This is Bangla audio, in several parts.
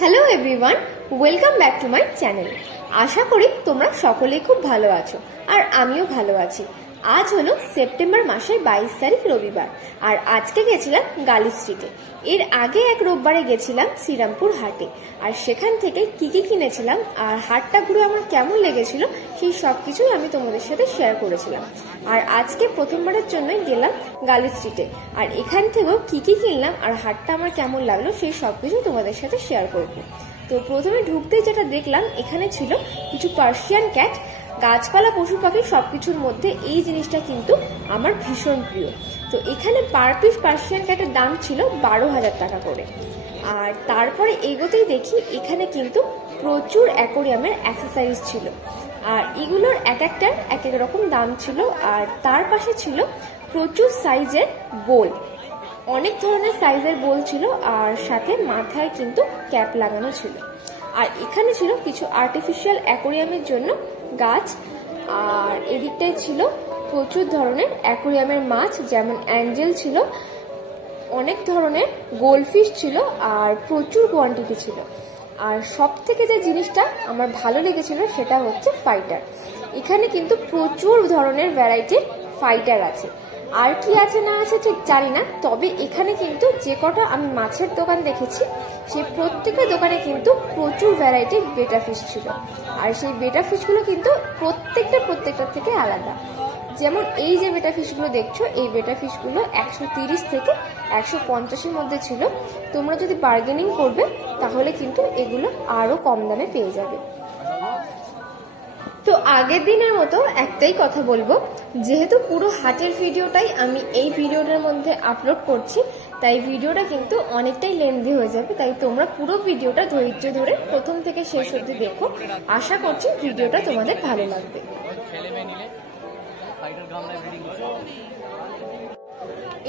Hello everyone, welcome back to my channel. আশা করি তোমরা সকলেই খুব ভালো আছো আর আমিও ভালো আছি। আজ হলো সেপ্টেম্বর মাসের 22 তারিখ রবিবার, আর আজকে গেছিলাম গালি স্ট্রিটে। এর আগে এক রোববারে গেছিলাম শ্রীরামপুর হাটে, আর সেখান থেকে কি কি কিনেছিলাম আর হাটটা ঘুরে আমার কেমন লেগেছিল সেই সব কিছুই আমি তোমাদের সাথে শেয়ার করেছিলাম। আর আজকে প্রথমবারের জন্যই গেলাম গালি স্ট্রিটে, আর এখান থেকেও কি কি কিনলাম আর হাটটা আমার কেমন লাগলো সেই সব কিছু তোমাদের সাথে শেয়ার করবো। তো প্রথমে ঢুকতেই যেটা দেখলাম, এখানে ছিল কিছু পার্সিয়ান ক্যাট। গাছপালা পশু পাখি সবকিছুর মধ্যে এই জিনিসটা কিন্তু আমার ভীষণ প্রিয়। তো এখানে পার পিস পার্সিয়ান ক্যাটের দাম ছিল 12,000 টাকা করে। আর তারপরে এগোতেই দেখি এখানে কিন্তু প্রচুর অ্যাকোরিয়ামের অ্যাক্সেসরিজ ছিল, আর এগুলোর এক একটার এক এক রকম দাম ছিল। আর তার পাশে ছিল প্রচুর সাইজের বোল, অনেক ধরনের সাইজের বোল ছিল, আর সাথে মাথায় কিন্তু ক্যাপ লাগানো ছিল। আর এখানে ছিল কিছু আর্টিফিশিয়াল অ্যাকোরিয়ামের জন্য গাছ, আর এদিকটায় ছিল প্রচুর ধরনের অ্যাকোরিয়ামের মাছ, যেমন অ্যাঞ্জেল ছিল, অনেক ধরনের গোল্ডফিশ ছিল, আর প্রচুর কোয়ান্টিটি ছিল। আর সব থেকে যে জিনিসটা আমার ভালো লেগেছিল সেটা হচ্ছে ফাইটার। এখানে কিন্তু প্রচুর ধরনের ভ্যারাইটির ফাইটার আছে। আর কি আছে না আছে ঠিক জানি না, তবে এখানে কিন্তু যে কটা আমি মাছের দোকান দেখেছি সেই প্রত্যেকটা দোকানে কিন্তু প্রচুর ভ্যারাইটির বেটা ফিশ ছিল। আর সেই বেটা ফিশগুলো কিন্তু প্রত্যেকটা থেকে আলাদা। যেমন এই যে বেটা ফিশগুলো দেখছো, এই বেটা ফিশগুলো 130 থেকে 150-এর মধ্যে ছিল। তোমরা যদি বার্গেনিং করবে তাহলে কিন্তু এগুলো আরো কম দামে পেয়ে যাবে। তো আগের দিনের মতো একটাই কথা বলবো, যেহেতু পুরো হাটের ভিডিওটাই আমি এই ভিডিওটার মধ্যে আপলোড করছি, তাই ভিডিওটা কিন্তু অনেকটাই লেন্দি হয়ে যাবে। তাই তোমরা পুরো ভিডিওটা ধৈর্য ধরে প্রথম থেকে শেষ অবধি দেখো। আশা করছি ভিডিওটা তোমাদের ভালো লাগবে।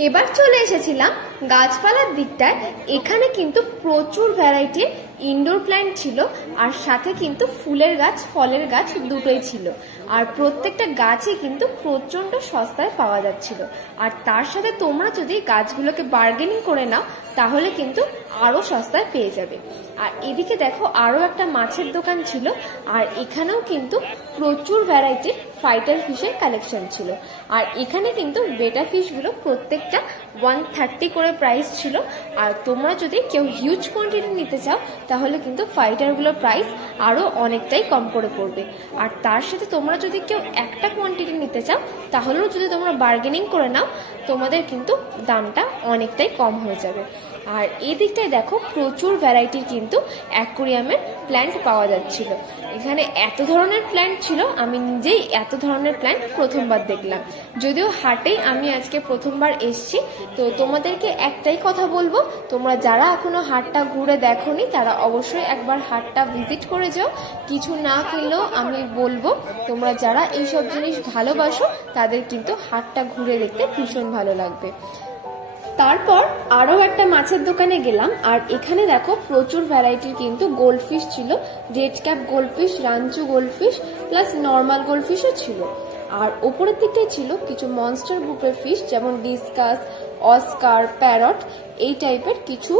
এবার চলে এসেছিলাম গাছপালার দিকটায়। এখানে কিন্তু প্রচুর ভ্যারাইটির ইনডোর প্ল্যান্ট ছিল, আর সাথে কিন্তু ফুলের গাছ ফলের গাছ দুটোই ছিল। আর প্রত্যেকটা গাছই কিন্তু প্রচন্ড সস্তায় পাওয়া যাচ্ছিল। আর তার সাথে তোমরা যদি গাছগুলোকে বার্গেনিং করে নাও তাহলে কিন্তু আরো সস্তায় পেয়ে যাবে। আর এদিকে দেখো আরো একটা মাছের দোকান ছিল, আর এখানেও কিন্তু প্রচুর ভ্যারাইটির ফাইটার ফিশের কালেকশন ছিল। আর এখানে কিন্তু বেটা ফিশগুলো প্রত্যেকটা 130 করে প্রাইস ছিল। আর তোমরা যদি কেউ হিউজ কোয়ান্টিটি নিতে চাও তাহলে কিন্তু ফাইটারগুলোর প্রাইস আরো অনেকটাই কম করে পড়বে। আর তার সাথে তোমরা যদি কেউ একটা কোয়ান্টিটি নিতে চাও তাহলেও যদি তোমরা বার্গেনিং করে নাও তোমাদের কিন্তু দামটা অনেকটাই কম হয়ে যাবে। আর এই দিকটায় দেখো প্রচুর ভ্যারাইটির কিন্তু অ্যাকোরিয়ামের প্ল্যান্ট পাওয়া যাচ্ছিল। এখানে এত ধরনের প্ল্যান্ট ছিল, আমি নিজেই এত ধরনের প্ল্যান্ট প্রথমবার দেখলাম। যদিও হাটেই আমি আজকে প্রথমবার এসছি, তো তোমাদেরকে একটাই কথা বলবো, তোমরা যারা এখনো হাটটা ঘুরে দেখোনি তারা অবশ্যই একবার হাটটা ভিজিট করে যাও। কিছু না কিনলেও আমি বলবো তোমরা যারা এইসব জিনিস ভালোবাসো তাদের কিন্তু হাটটা ঘুরে দেখতে ভীষণ ভালো লাগবে। তারপর আরো একটা মাছের দোকানে গেলাম, আর এখানে দেখো প্রচুর ভ্যারাইটির কিন্তু গোল্ডফিশ ছিল। Red cap goldfish, ranchu goldfish plus normal গোল্ডফিশও ছিল। আর ওপরের দিকটাই ছিল কিছু মনস্টার গ্রুপের ফিশ, যেমন ডিসকাস, অস্কার, প্যারট, এই টাইপের কিছু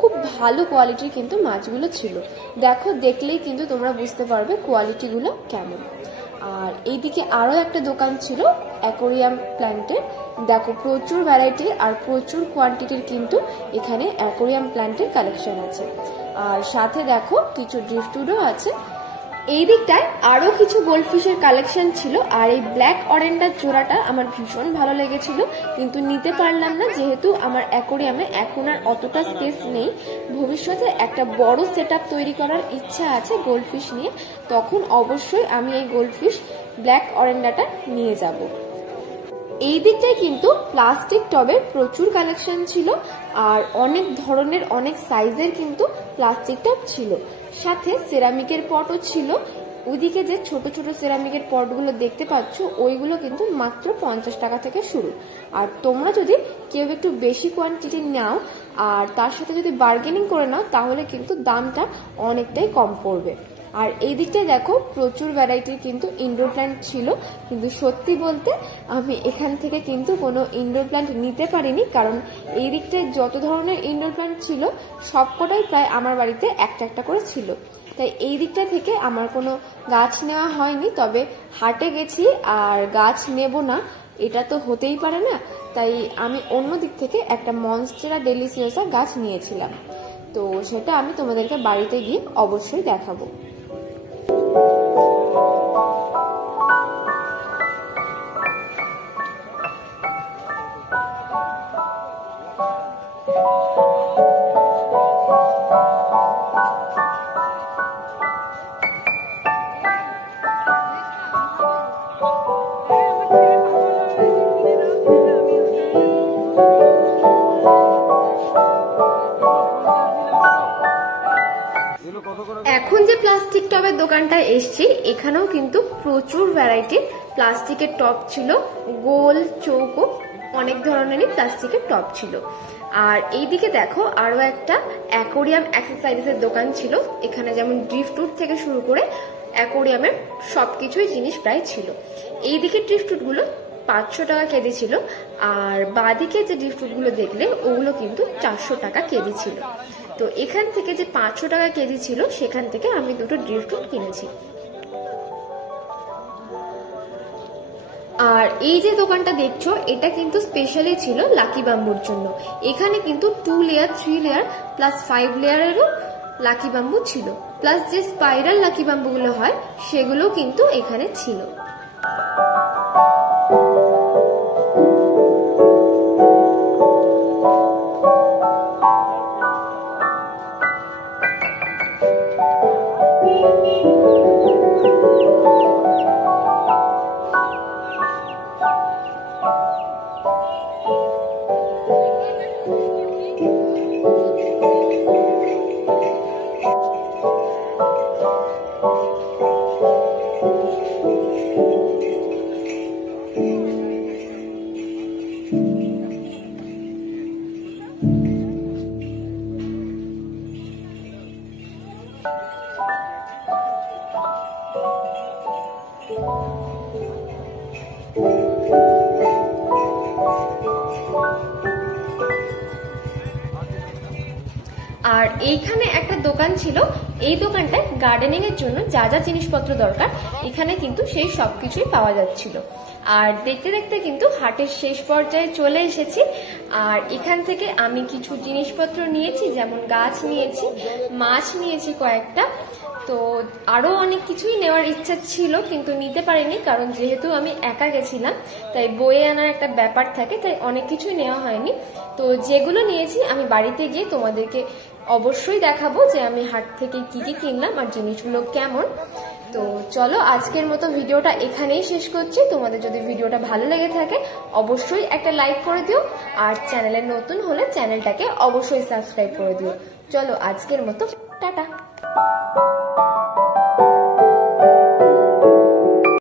খুব ভালো কোয়ালিটির কিন্তু মাছগুলো ছিল। দেখো দেখলেই কিন্তু তোমরা বুঝতে পারবে কোয়ালিটিগুলো কেমন। আর এইদিকে আরো একটা দোকান ছিল অ্যাকোরিয়াম প্ল্যান্টের। দেখো প্রচুর ভ্যারাইটির আর প্রচুর কোয়ান্টিটির কিন্তু এখানে অ্যাকোরিয়াম প্ল্যান্টের কালেকশন আছে। আর সাথে দেখো কিছু ড্রিফটউডও আছে। এই দিকটায় আরো কিছু গোল্ডফিশের কালেকশন ছিল। আর এই ব্ল্যাক অরেন্ডার জোড়াটা আমার ভীষণ ভালো লেগেছিল, কিন্তু নিতে পারলাম না যেহেতু আমার অ্যাকোরিয়ামে এখন আর অতটা স্পেস নেই। ভবিষ্যতে একটা বড় সেটআপ তৈরি করার ইচ্ছা আছে গোল্ডফিশ নিয়ে, তখন অবশ্যই আমি এই গোল্ডফিশ ব্ল্যাক অরেন্ডাটা নিয়ে যাব। এই দিকটায় কিন্তু প্লাস্টিক টবের প্রচুর কালেকশন ছিল, আর অনেক ধরনের অনেক সাইজের কিন্তু প্লাস্টিক টব ছিল। সাথে সেরামিকের পটও ছিল। ওইদিকে যে ছোট ছোট সেরামিকের পটগুলো দেখতে পাচ্ছ ওইগুলো কিন্তু মাত্র 50 টাকা থেকে শুরু। আর তোমরা যদি কেউ একটু বেশি কোয়ান্টিটি নাও আর তার সাথে যদি বার্গেনিং করে নাও তাহলে কিন্তু দামটা অনেকটাই কম পড়বে। আর এই দিকটায় দেখো প্রচুর ভ্যারাইটির কিন্তু ইনডোর প্ল্যান্ট ছিল, কিন্তু সত্যি বলতে আমি এখান থেকে কিন্তু কোনো ইনডোর প্ল্যান্ট নিতে পারিনি, কারণ এই দিকটায় যত ধরনের ইনডোর প্ল্যান্ট ছিল সবকটাই প্রায় আমার বাড়িতে একটা একটা করে ছিল। তাই এই দিকটা থেকে আমার কোনো গাছ নেওয়া হয়নি। তবে হাটে গেছি আর গাছ নেব না এটা তো হতেই পারে না, তাই আমি অন্য দিক থেকে একটা মনস্টেরা ডেলিসিয়াসা গাছ নিয়েছিলাম। তো সেটা আমি তোমাদেরকে বাড়িতে গিয়ে অবশ্যই দেখাবো। এখন যে প্লাস্টিক টবের দোকানটায় এসছি এখানেও কিন্তু প্রচুর ভ্যারাইটির প্লাস্টিকের টব ছিল, গোল চৌকো অনেক ধরনেরই প্লাস্টিকের টব ছিল। আর এইদিকে দেখো আরো একটা অ্যাকোরিয়াম অ্যাক্সেসরিজের দোকান ছিল, এখানে যেমন ড্রিফটুট থেকে শুরু করে অ্যাকোরিয়ামের সবকিছুই জিনিস প্রায় ছিল। এইদিকে ড্রিফটুটগুলো 500 টাকা কেজি ছিল, আর বাদিকে যে ড্রিফটুটগুলো দেখলে ওগুলো কিন্তু 400 টাকা কেজি ছিল। তো এখান থেকে যে 500 টাকা কেজি ছিল সেখান থেকে আমি দুটো ড্রিফটুট কিনেছি। আর এই যে দোকানটা দেখছো এটা কিন্তু স্পেশালি ছিল লাকি বাম্বুর জন্য। এখানে কিন্তু 2 লেয়ার 3 লেয়ার প্লাস 5 লেয়ারেরও লাকি বাম্বু ছিল, প্লাস যে স্পাইরাল লাকি বাম্বুগুলো হয় সেগুলো কিন্তু এখানে ছিল। আর এইখানে একটা দোকান ছিল, এই দোকানটায় গার্ডেনিং এর জন্য যা যা জিনিসপত্র দরকার এখানে কিন্তু সেই সবকিছুই পাওয়া যাচ্ছিল। আর দেখতে দেখতে কিন্তু হাটের শেষ পর্যায়ে চলে এসেছি। আর এখান থেকে আমি কিছু জিনিসপত্র নিয়েছি, যেমন গাছ নিয়েছি, মাছ নিয়েছি কয়েকটা। তো আরো অনেক কিছুই নেওয়ার ইচ্ছা ছিল কিন্তু নিতে পারিনি, কারণ যেহেতু আমি একা গেছিলাম তাই বয়ে আনার একটা ব্যাপার থাকে, তাই অনেক কিছুই নেওয়া হয়নি। তো যেগুলো নিয়েছি আমি বাড়িতে গিয়ে তোমাদেরকে অবশ্যই দেখাবো যে আমি হাট থেকে কি কি কিনলাম আর জিনিসগুলো কেমন। তো চলো আজকের মতো ভিডিওটা এখানেই শেষ করছি। তোমাদের যদি ভিডিওটা ভালো লেগে থাকে অবশ্যই একটা লাইক করে দিও, আর চ্যানেলে নতুন হলে চ্যানেলটাকে অবশ্যই সাবস্ক্রাইব করে দিও। চলো আজকের মতো টাটা।